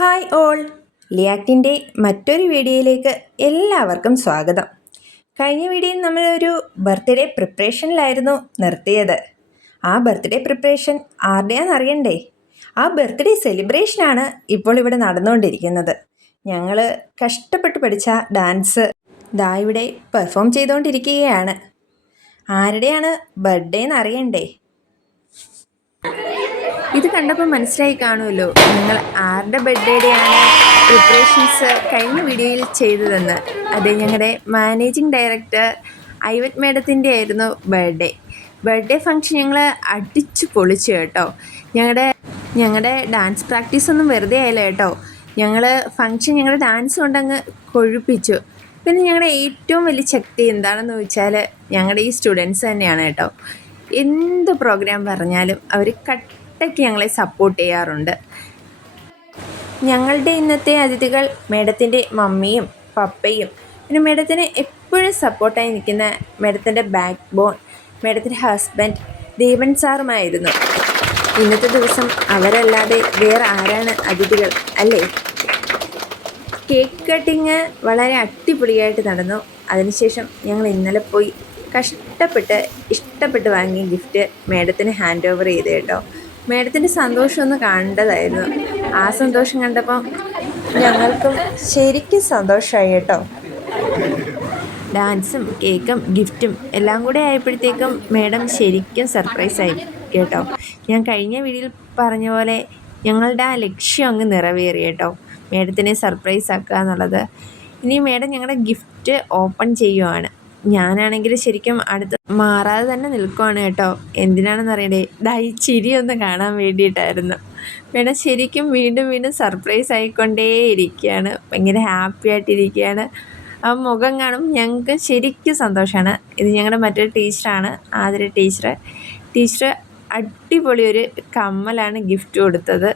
Hi all, ലിയാക്റ്റിൻ്റെ മറ്റൊരു വീഡിയോയിലേക്ക് എല്ലാവർക്കും സ്വാഗതം. കഴിഞ്ഞ വീഡിയോയിൽ നമ്മളൊരു ബർത്ത്ഡേ പ്രിപ്പറേഷനിലായിരുന്നു നിർത്തിയത്. ആ ബർത്ത്ഡേ പ്രിപ്പറേഷൻ ആരുടെയാണെന്ന് അറിയണ്ടേ? ആ ബർത്ത്ഡേ സെലിബ്രേഷനാണ് ഇപ്പോൾ ഇവിടെ നടന്നുകൊണ്ടിരിക്കുന്നത്. ഞങ്ങൾ കഷ്ടപ്പെട്ട് പഠിച്ച ഡാൻസ് ഇവിടെ പെർഫോം ചെയ്തുകൊണ്ടിരിക്കുകയാണ്. ആരുടെയാണ് ബർത്ത്ഡേ എന്ന് അറിയണ്ടേ? ഇത് കണ്ടപ്പോൾ മനസ്സിലായി കാണുമല്ലോ നിങ്ങൾ ആരുടെ ബർത്ത്ഡേയുടെയാണ് പ്രിപ്പറേഷൻസ് കഴിഞ്ഞ വീഡിയോയിൽ ചെയ്തതെന്ന്. അത് ഞങ്ങളുടെ മാനേജിങ് ഡയറക്ടർ ഐവറ്റ് മേഡത്തിൻ്റെ ആയിരുന്നു ബർത്ത്ഡേ ഫംഗ്ഷൻ. ഞങ്ങൾ അടിച്ചു പൊളിച്ചു കേട്ടോ. ഞങ്ങളുടെ ഡാൻസ് പ്രാക്ടീസൊന്നും വെറുതെ ആയില്ല കേട്ടോ. ഞങ്ങളുടെ ഡാൻസ് കൊണ്ടങ്ങ് കൊഴുപ്പിച്ചു. പിന്നെ ഞങ്ങളുടെ ഏറ്റവും വലിയ ശക്തി എന്താണെന്ന് ചോദിച്ചാൽ ഞങ്ങളുടെ ഈ സ്റ്റുഡൻസ് തന്നെയാണ് കേട്ടോ. എന്ത് പ്രോഗ്രാം പറഞ്ഞാലും അവർ കട്ടയ്ക്ക് ഞങ്ങളെ സപ്പോർട്ട് ചെയ്യാറുണ്ട്. ഞങ്ങളുടെ ഇന്നത്തെ അതിഥികൾ മേഡത്തിൻ്റെ മമ്മിയും പപ്പയും പിന്നെ മേഡത്തിന് എപ്പോഴും സപ്പോർട്ടായി നിൽക്കുന്ന മേഡത്തിൻ്റെ ബാക്ക് ബോൺ, മേഡത്തിൻ്റെ ഹസ്ബൻഡ് ദീപൻ സാറുമായിരുന്നു. ഇന്നത്തെ ദിവസം അവരല്ലാതെ വേറെ ആരാണ് അതിഥികൾ അല്ലേ? കേക്ക് കട്ടിങ് വളരെ അടിപൊളിയായിട്ട് നടന്നു. അതിനുശേഷം ഞങ്ങൾ ഇന്നലെ പോയി ഇഷ്ടപ്പെട്ട് വാങ്ങിയ ഗിഫ്റ്റ് മേഡത്തിന് ഹാൻഡ് ഓവർ ചെയ്ത് കേട്ടോ. മേഡത്തിൻ്റെ സന്തോഷം ഒന്ന് കാണേണ്ടതായിരുന്നു. ആ സന്തോഷം കണ്ടപ്പോൾ ഞങ്ങൾക്കും ശരിക്കും സന്തോഷമായി കേട്ടോ. ഡാൻസും കേക്കും ഗിഫ്റ്റും എല്ലാം കൂടെ ആയപ്പോഴത്തേക്കും മേഡം ശരിക്കും സർപ്രൈസായി കേട്ടോ. ഞാൻ കഴിഞ്ഞ വീഡിയോയിൽ പറഞ്ഞ പോലെ ഞങ്ങളുടെ ആ ലക്ഷ്യം അങ്ങ് നിറവേറി കേട്ടോ, മേഡത്തിനെ സർപ്രൈസ് ആക്കുക എന്നുള്ളത്. ഇനി മേഡം ഞങ്ങളുടെ ഗിഫ്റ്റ് ഓപ്പൺ ചെയ്യുവാണ്. ഞാനാണെങ്കിൽ ശരിക്കും അടുത്ത് മാറാതെ തന്നെ നിൽക്കുവാണ് കേട്ടോ. എന്തിനാണെന്ന് അറിയണ്ടേ? ഈ ചിരി ഒന്ന് കാണാൻ വേണ്ടിയിട്ടായിരുന്നു. മേഡം ശരിക്കും വീണ്ടും സർപ്രൈസ് ആയിക്കൊണ്ടേയിരിക്കുകയാണ്. ഭയങ്കര ഹാപ്പി ആയിട്ടിരിക്കുകയാണ്. ആ മുഖം കാണും ഞങ്ങൾക്ക് ശരിക്കും സന്തോഷമാണ്. ഇത് ഞങ്ങളുടെ മറ്റൊരു ടീച്ചറാണ്, ആതിര ടീച്ചർ അടിപൊളി ഒരു കമ്മലാണ് ഗിഫ്റ്റ് കൊടുത്തത്.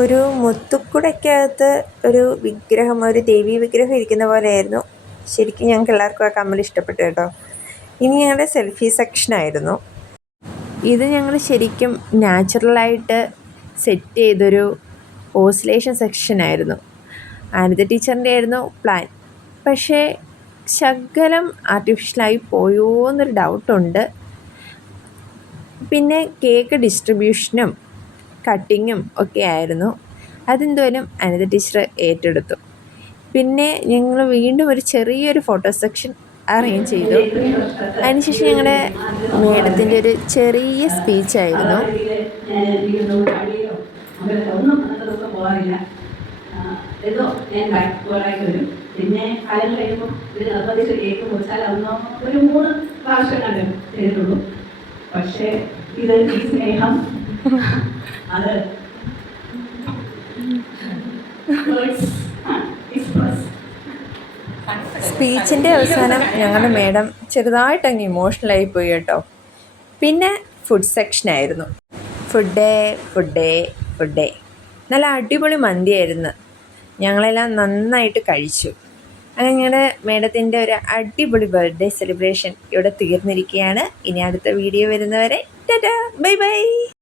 ഒരു മുത്തുക്കുടയ്ക്കകത്ത് ഒരു വിഗ്രഹം, ഒരു ദേവീ വിഗ്രഹം ഇരിക്കുന്ന പോലെയായിരുന്നു. ശരിക്കും ഞങ്ങൾക്ക് എല്ലാവർക്കും ആ കമ്മൽ ഇഷ്ടപ്പെട്ടു കേട്ടോ. ഇനി ഞങ്ങളുടെ സെൽഫി സെക്ഷനായിരുന്നു. ഇത് ഞങ്ങൾ ശരിക്കും നാച്ചുറലായിട്ട് സെറ്റ് ചെയ്തൊരു ഓസിലേഷൻ സെക്ഷനായിരുന്നു. ആനന്ദ ടീച്ചറിൻ്റെ ആയിരുന്നു പ്ലാൻ. പക്ഷേ ശകലം ആർട്ടിഫിഷ്യലായി പോയോ എന്നൊരു ഡൗട്ടുണ്ട്. പിന്നെ കേക്ക് ഡിസ്ട്രിബ്യൂഷനും കട്ടിങ്ങും ഒക്കെ ആയിരുന്നു. അതെന്തുവാനും അനിത ടീച്ചർ ഏറ്റെടുത്തു. പിന്നെ ഞങ്ങൾ വീണ്ടും ഒരു ചെറിയൊരു ഫോട്ടോ സെക്ഷൻ അറേഞ്ച് ചെയ്തു. അതിനുശേഷം ഞങ്ങളുടെ മേഡത്തിൻ്റെ ഒരു ചെറിയ സ്പീച്ചായിരുന്നു. പിന്നെ കാലം കഴിയുമ്പോൾ ഇത് നിർബന്ധിച്ച് കേക്ക് മുറിച്ചാൽ ഒരു 3 പ്രാവശ്യം കണ്ടു ചെയ്തിട്ടുള്ളൂ. പക്ഷേ ഇത് ഈ സ്നേഹം അത് സ്പീച്ചിൻ്റെ അവസാനം ഞങ്ങളുടെ മേഡം ചെറുതായിട്ടങ്ങ് ഇമോഷണലായി പോയി കേട്ടോ. പിന്നെ ഫുഡ് സെക്ഷനായിരുന്നു. ഫുഡ് നല്ല അടിപൊളി മന്തിയായിരുന്നു. ഞങ്ങളെല്ലാം നന്നായിട്ട് കഴിച്ചു. അങ്ങനെ ഞങ്ങളുടെ മേഡത്തിൻ്റെ ഒരു അടിപൊളി ബർത്ത്ഡേ സെലിബ്രേഷൻ ഇവിടെ തീർന്നിരിക്കുകയാണ്. ഇനി അടുത്ത വീഡിയോ വരുന്നവരെ ടാറ്റാ, ബൈ.